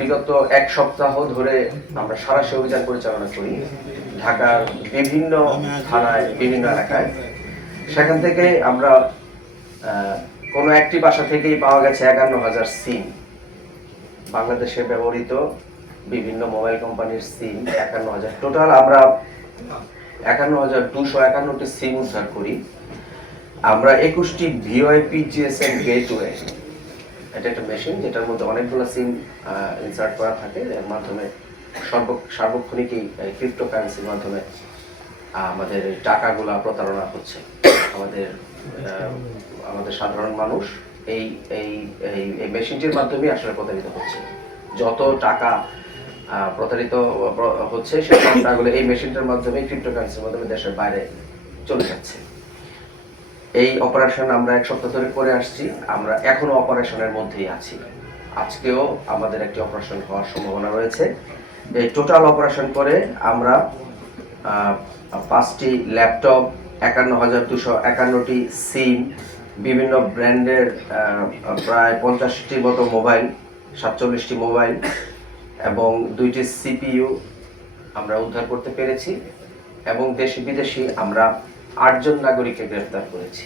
বিগত এক সপ্তাহ ধরে আমরা সাঁড়াশি অভিযান পরিচালনা করি ঢাকার বিভিন্ন থানায়, বিভিন্ন এলাকায়। সেখান থেকে আমরা কোনো একটি বাসা থেকেই পাওয়া গেছে ৫১,০০০ সিম। বাংলাদেশে ব্যবহৃত বিভিন্ন মোবাইল কোম্পানির সিম ৫১,০০০। টোটাল আমরা ৫১,২৫১টি সিম উদ্ধার করি। আমরা ২১টি ভিওআইপি জিএসএম গেটওয়ে, এটা একটা মেশিন যেটার মধ্যে অনেকগুলো সিম ইনসার্ট করা থাকে, এর মাধ্যমে সার্বক্ষণিক এই ক্রিপ্টোকারেন্সির মাধ্যমে আমাদের টাকাগুলা প্রতারণা হচ্ছে। আমাদের সাধারণ মানুষ এই এই এই মেশিনটির মাধ্যমে আসলে প্রতারিত হচ্ছে। যত টাকা প্রতারিত হচ্ছে সেই টাকাগুলো এই মেশিনটার মাধ্যমে, ক্রিপ্টোকারেন্সির মাধ্যমে দেশের বাইরে চলে যাচ্ছে। এই অপারেশন আমরা এক সপ্তাহ ধরে করে আসছি। আমরা এখনো অপারেশনের মধ্যেই আছি। আজকেও আমাদের একটি অপারেশন হওয়ার সম্ভাবনা রয়েছে। এই টোটাল অপারেশন করে আমরা 5টি ল্যাপটপ, ৫১,২৫১টি সিম, বিভিন্ন ব্র্যান্ডের প্রায় 50টির মতো মোবাইল, 47টি মোবাইল এবং 2টি সিপিইউ আমরা উদ্ধার করতে পেরেছি এবং দেশি বিদেশি আমরা 8 জন নাগরিককে গ্রেফতার করেছি।